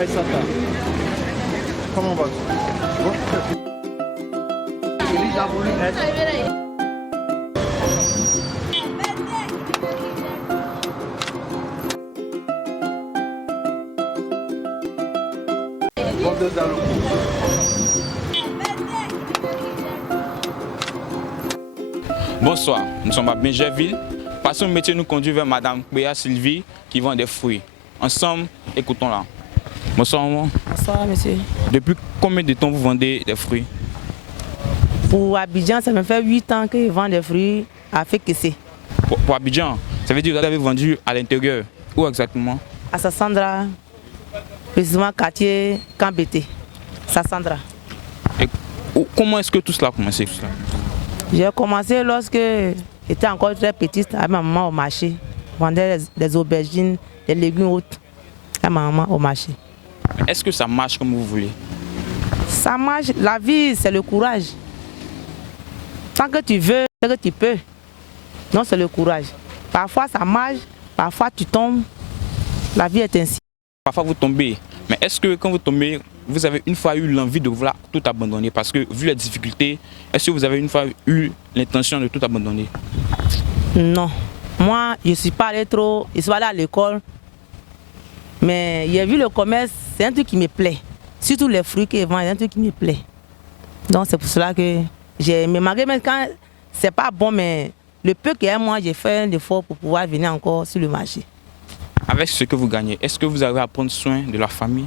Aïssata, comment vas-tu? Bonsoir, nous sommes à Bingerville. Passons le métier nous conduit vers Madame Béa Sylvie qui vend des fruits. Ensemble, écoutons-la. Bonsoir maman. Bonsoir monsieur. Depuis combien de temps vous vendez des fruits? Pour Abidjan, ça me fait 8 ans que je vends des fruits à Fekese. Pour Abidjan, ça veut dire que vous avez vendu à l'intérieur. Où exactement? À Sassandra, précisément quartier Kambete. Sassandra. Et comment est-ce que tout cela a commencé? J'ai commencé lorsque j'étais encore très petite avec ma maman au marché. Je vendais des aubergines, des légumes autres avec ma maman au marché. Est-ce que ça marche comme vous voulez? Ça marche. La vie, c'est le courage. Tant que tu veux, tant que tu peux. Non, c'est le courage. Parfois ça marche, parfois tu tombes. La vie est ainsi. Parfois vous tombez. Mais est-ce que quand vous tombez, vous avez une fois eu l'envie de vouloir tout abandonner? Parce que vu les difficultés, est-ce que vous avez une fois eu l'intention de tout abandonner? Non. Moi, je ne suis pas allé trop. Je suis allé à l'école. Mais j'ai vu le commerce, c'est un truc qui me plaît. Surtout les fruits qu'ils vendent, c'est un truc qui me plaît. Donc c'est pour cela que j'ai aimé. Malgré même quand c'est pas bon, mais le peu qu'il y a, moi, j'ai fait un effort pour pouvoir venir encore sur le marché. Avec ce que vous gagnez, est-ce que vous arrivez à prendre soin de la famille?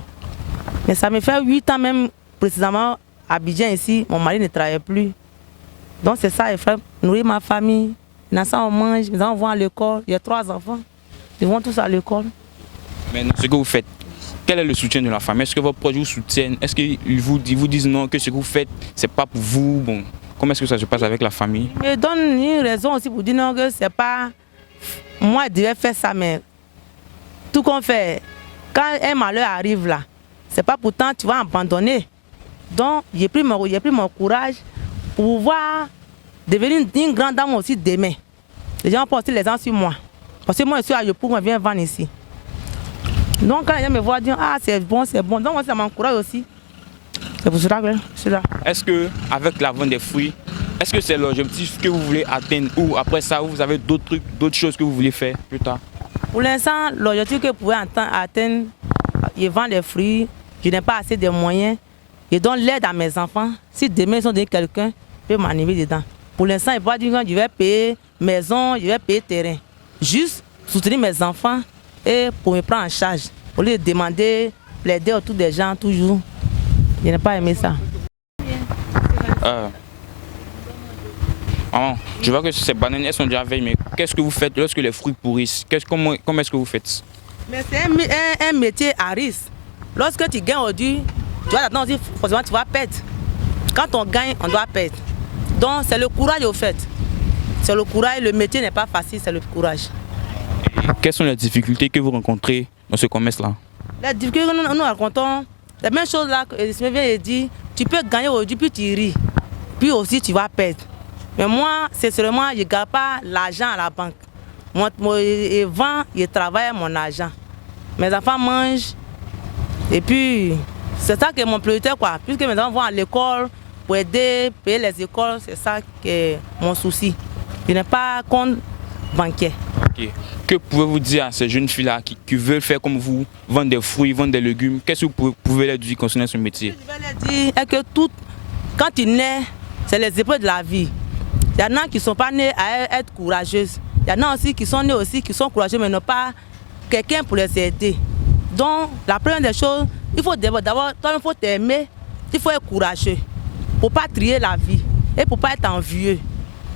Mais ça me fait 8 ans même, précisément, à Abidjan ici, mon mari ne travaille plus. Donc c'est ça, il faut nourrir ma famille. On mange, mes enfants vont à l'école, il y a 3 enfants. Ils vont tous à l'école. Mais ce que vous faites, quel est le soutien de la famille? Est-ce que vos proches vous soutiennent? Est-ce qu'ils vous disent non, que ce que vous faites, c'est pas pour vous? Bon, comment est-ce que ça se passe avec la famille? Ils me donnent une raison aussi pour dire non, que c'est pas... Moi, je devais faire ça, mais tout qu'on fait, quand un malheur arrive là, c'est pas pourtant tu vas abandonner. Donc, j'ai pris mon courage pour pouvoir devenir une grande dame aussi demain. Les gens portent les gens sur moi. Parce que moi, je suis à Yopou, je viens vendre ici. Donc, quand les gens me voient dire, ah, c'est bon, c'est bon. Donc, moi, ça m'encourage aussi. C'est pour cela que je suis là. Est-ce qu'avec la vente des fruits, est-ce que c'est l'objectif que vous voulez atteindre ou après ça, vous avez d'autres trucs, d'autres choses que vous voulez faire plus tard? Pour l'instant, l'objectif que je pouvais atteindre, je vends les fruits, je n'ai pas assez de moyens. Je donne l'aide à mes enfants. Si demain ils ont donné quelqu'un, je peux m'animer dedans. Pour l'instant, je ne vais pas dire que je vais payer maison, je vais payer terrain. Juste soutenir mes enfants et pour me prendre en charge. Au lieu de demander, plaider autour des gens toujours. Je n'ai pas aimé ça. Maman, je vois que ces bananes elles sont déjà veillées, mais qu'est-ce que vous faites lorsque les fruits pourrissent? Comment est-ce que vous faites? Mais c'est un métier à risque. Lorsque tu gagnes aujourd'hui, tu vas attendre aussi, forcément tu vas perdre. Quand on gagne, on doit perdre. Donc c'est le courage au fait. C'est le courage, le métier n'est pas facile, c'est le courage. Et quelles sont les difficultés que vous rencontrez dans ce commerce-là? Les difficultés que nous rencontrons, la même chose là que je vient de dire, tu peux gagner aujourd'hui, puis tu ris. Puis aussi tu vas perdre. Mais moi, c'est seulement, je ne garde pas l'argent à la banque. Moi, je vends, je travaille mon argent. Mes enfants mangent. Et puis, c'est ça qui est mon priorité, quoi. Puisque mes enfants vont à l'école pour aider, payer les écoles, c'est ça qui est mon souci. Je n'ai pas compte bancaire. Okay. Que pouvez-vous dire à ces jeunes filles-là qui veulent faire comme vous, vendre des fruits, vendre des légumes? Qu'est-ce que vous pouvez leur dire concernant ce métier? Ce que je vais leur dire est que quand tu nais, c'est les épreuves de la vie. Il y en a qui ne sont pas nés à être courageuses. Il y en a aussi qui sont nés aussi, qui sont courageux, mais n'ont pas quelqu'un pour les aider. Donc, la première des choses, il faut d'abord, toi, il faut t'aimer, il faut être courageux pour ne pas trier la vie et pour ne pas être envieux.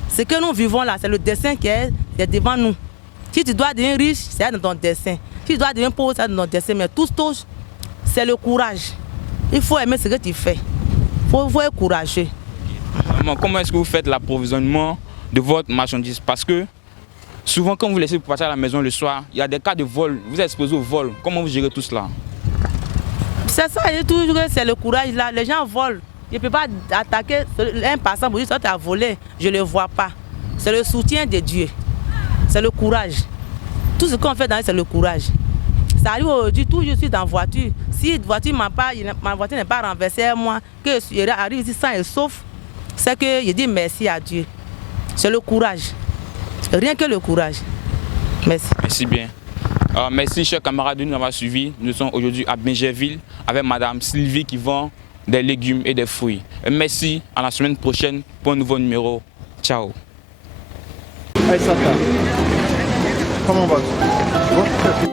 Ce que nous vivons là, c'est le destin qui est devant nous. Si tu dois devenir riche, c'est dans ton destin. Si tu dois devenir pauvre, c'est dans ton destin. Mais tout, c'est le courage. Il faut aimer ce que tu fais. Il faut être courageux. Maman, comment est-ce que vous faites l'approvisionnement de votre marchandise? Parce que souvent, quand vous laissez partir à la maison le soir, il y a des cas de vol. Vous êtes exposé au vol. Comment vous gérez tout cela? C'est ça, je dis toujours que c'est le courage là. Les gens volent. Je ne peux pas attaquer un passant pour dire que tu as volé. Je ne le vois pas. C'est le soutien de Dieu. C'est le courage. Tout ce qu'on fait dans c'est le courage. Ça arrive aujourd'hui, tout je suis dans la voiture. Si la voiture ma voiture n'est pas renversée à moi, que je arrive ici sans et sauf, c'est que je dis merci à Dieu. C'est le courage. Rien que le courage. Merci. Merci bien. Merci, chers camarades, de nous avoir suivis. Nous sommes aujourd'hui à Bingerville avec Madame Sylvie qui vend des légumes et des fruits. Merci, à la semaine prochaine pour un nouveau numéro. Ciao. Aïssata, comment vas-tu? Bon,